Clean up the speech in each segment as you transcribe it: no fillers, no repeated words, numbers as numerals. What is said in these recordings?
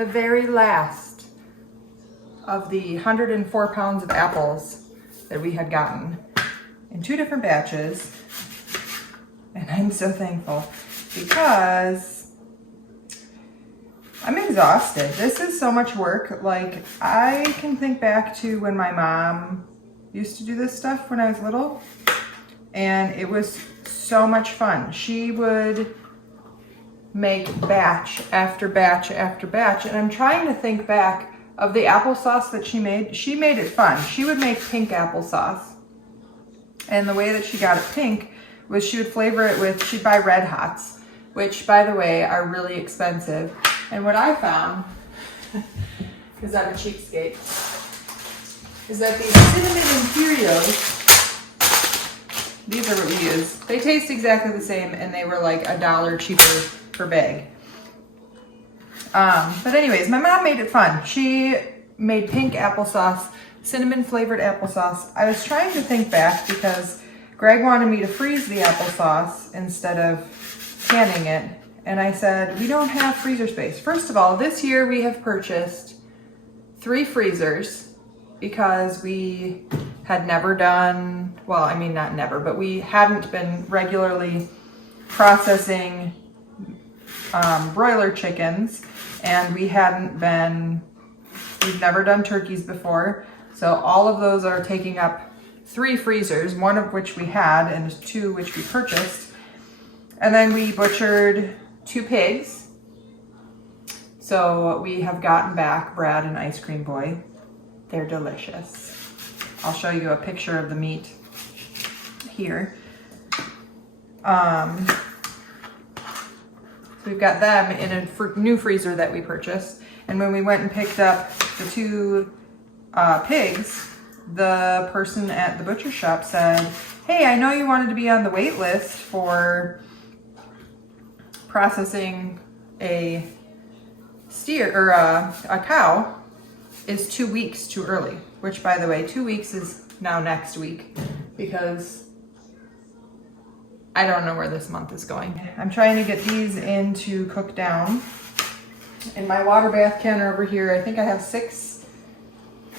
the very last of the 104 pounds of apples that we had gotten in 2 different batches. And I'm so thankful because I'm exhausted. This is so much work. Like, I can think back to when my mom used to do this stuff when I was little, and it was so much fun. She would make batch after batch after batch, and I'm trying to think back of the applesauce that she made. She made it fun. She would make pink applesauce, and the way that she got it pink was she would flavor it with, she'd buy Red Hots, which, by the way, are really expensive. And what I found, because I'm a cheapskate, is that these cinnamon Imperios, these are what we use. They taste exactly the same, and they were like $1 cheaper per bag. But anyways, my mom made it fun. She made pink applesauce, cinnamon flavored applesauce. I was trying to think back because Greg wanted me to freeze the applesauce instead of canning it. And I said, we don't have freezer space. First of all, this year we have purchased 3 freezers because we had never done, well, I mean, not never, but we hadn't been regularly processing broiler chickens, and we've never done turkeys before. So all of those are taking up 3 freezers, 1 of which we had and 2 which we purchased. And then we butchered 2 pigs. So we have gotten back Brad and Ice Cream Boy. They're delicious. I'll show you a picture of the meat here. So we've got them in a new freezer that we purchased. And when we went and picked up the 2 pigs, the person at the butcher shop said, hey, I know you wanted to be on the wait list for processing a steer or a cow. Is 2 weeks too early, which, by the way, 2 weeks is now next week because I don't know where this month is going. I'm trying to get these in to cook down. In my water bath canner over here, I think I have 6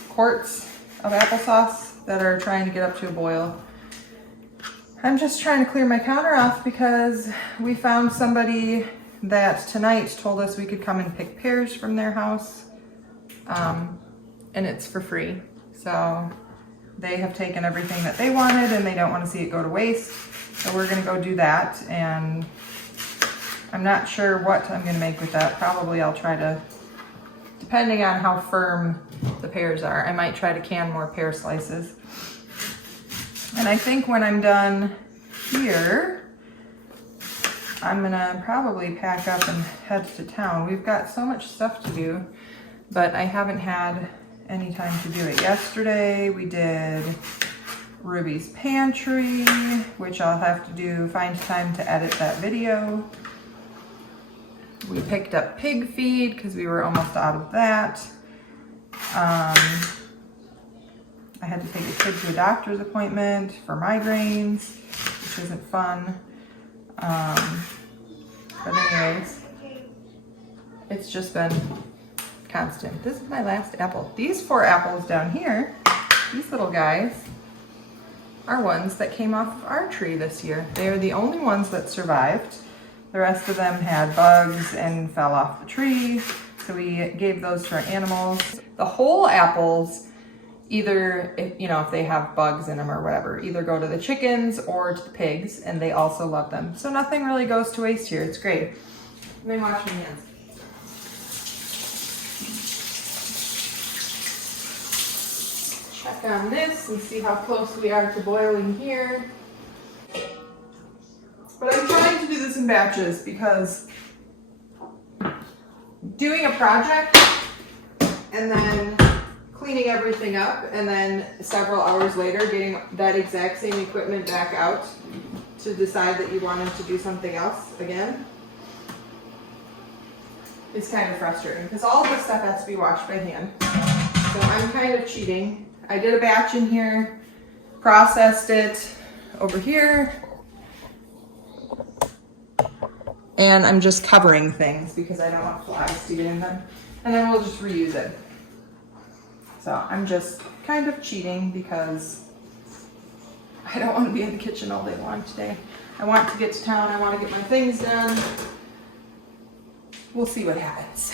quarts of applesauce that are trying to get up to a boil. I'm just trying to clear my counter off because we found somebody that tonight told us we could come and pick pears from their house. And it's for free. So they have taken everything that they wanted and they don't want to see it go to waste. So we're gonna go do that, and I'm not sure what I'm gonna make with that. Probably I'll try to, depending on how firm the pears are, I might try to can more pear slices. And I think when I'm done here, I'm gonna probably pack up and head to town. We've got so much stuff to do, but I haven't had any time to do it. Yesterday we did Ruby's Pantry, which I'll have to do, find time to edit that video. We picked up pig feed because we were almost out of that. I had to take a kid to a doctor's appointment for migraines, which isn't fun. But anyways, it's just been constant. This is my last apple. These 4 apples down here, these little guys, are ones that came off of our tree this year. They are the only ones that survived. The rest of them had bugs and fell off the tree, so we gave those to our animals. The whole apples, either, if they have bugs in them or whatever, either go to the chickens or to the pigs, and they also love them. So nothing really goes to waste here. It's great. Let me wash my hands. Check on this and see how close we are to boiling here. But I'm trying to do this in batches because doing a project and then cleaning everything up and then several hours later getting that exact same equipment back out to decide that you wanted to do something else again is kind of frustrating because all of this stuff has to be washed by hand. So I'm kind of cheating. I did a batch in here, processed it over here, and I'm just covering things because I don't want flies to get in them. and then we'll just reuse it. So I'm just kind of cheating because I don't want to be in the kitchen all day long today. I want to get to town. I want to get my things done. We'll see what happens.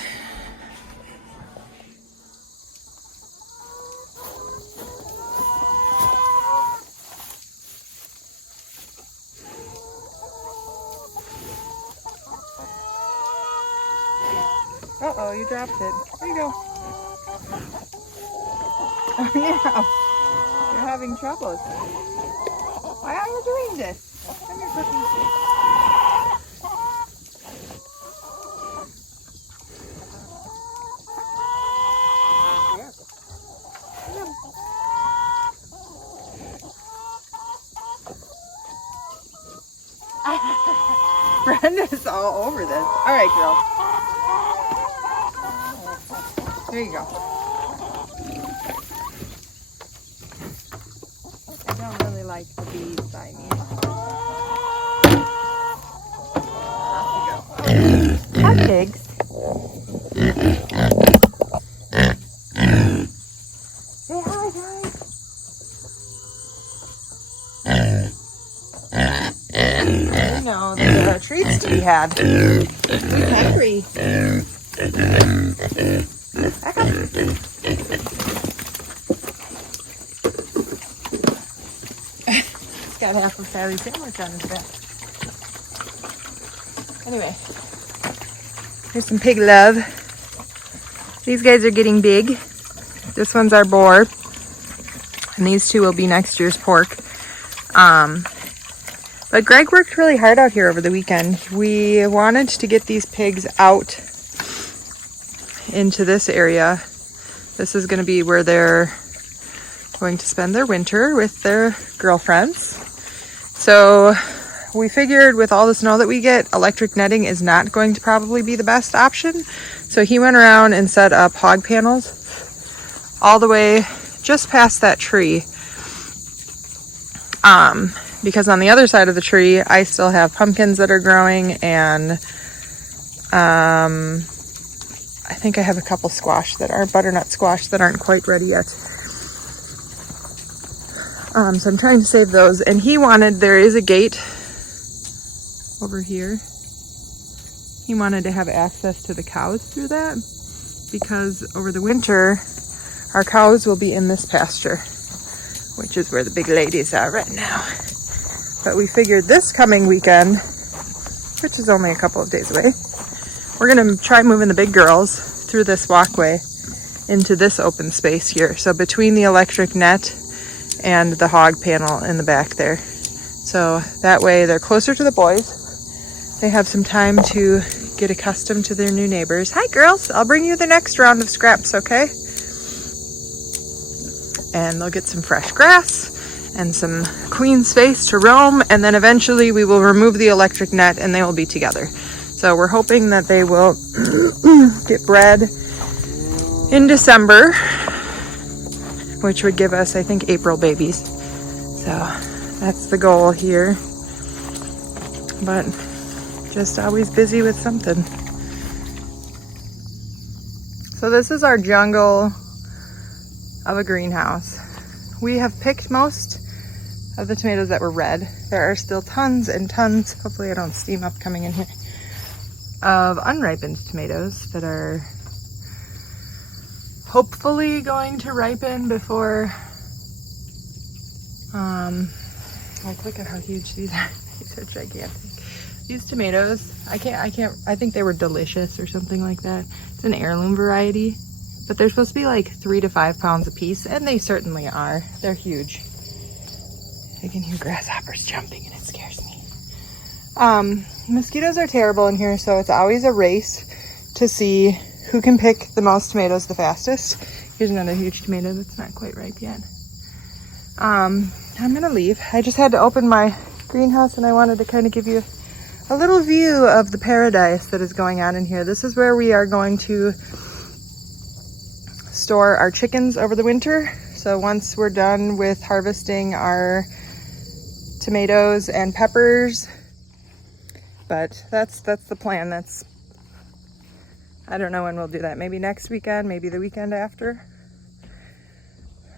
Uh-oh, you dropped it. There you go. Oh, yeah. You're having troubles. Why are you doing this? Come here, cookie. Brenda's all over this. All right, girl. There you go. I don't really like the bees by me. Hi, pigs. Say hi, guys. You know, there are treats to be had. He's hungry. Back up. He's got half a fatty sandwich on his back. Anyway, here's some pig love. These guys are getting big. This one's our boar, and these two will be next year's pork. But Greg worked really hard out here over the weekend. We wanted to get these pigs out into this area. This is going to be where they're going to spend their winter with their girlfriends. So we figured with all the snow that we get, electric netting is not going to probably be the best option. So he went around and set up hog panels all the way just past that tree. Because on the other side of the tree, I still have pumpkins that are growing, and I think I have a couple squash that are butternut squash that aren't quite ready yet. So I'm trying to save those. And he wanted, there is a gate over here. He wanted to have access to the cows through that, because over the winter, our cows will be in this pasture, which is where the big ladies are right now. But we figured this coming weekend, which is only a couple of days away, we're going to try moving the big girls through this walkway into this open space here. So between the electric net and the hog panel in the back there. So that way they're closer to the boys. They have some time to get accustomed to their new neighbors. Hi, girls. I'll bring you the next round of scraps, okay? And they'll get some fresh grass and some clean space to roam, and then eventually we will remove the electric net and they will be together. So we're hoping that they will get bred in December, which would give us, I think, April babies. So that's the goal here. But just always busy with something. So this is our jungle of a greenhouse. We have picked most of the tomatoes that were red. There are still tons and tons, hopefully I don't steam up coming in here, of unripened tomatoes that are hopefully going to ripen before, like, look at how huge these are. These are gigantic. These tomatoes, I think they were delicious or something like that. It's an heirloom variety. But they're supposed to be like 3 to 5 pounds a piece, and they certainly are. They're huge. I can hear grasshoppers jumping, and it scares me. Mosquitoes are terrible in here, so it's always a race to see who can pick the most tomatoes the fastest. Here's another huge tomato that's not quite ripe yet. I'm gonna leave. I just had to open my greenhouse, and I wanted to kind of give you a little view of the paradise that is going on in here. This is where we are going to store our chickens over the winter. So once we're done with harvesting our tomatoes and peppers, but that's the plan. I don't know when we'll do that. Maybe next weekend, maybe the weekend after.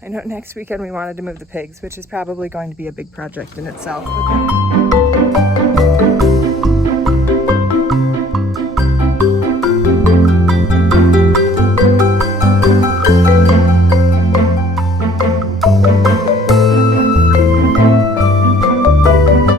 I know next weekend we wanted to move the pigs, which is probably going to be a big project in itself. But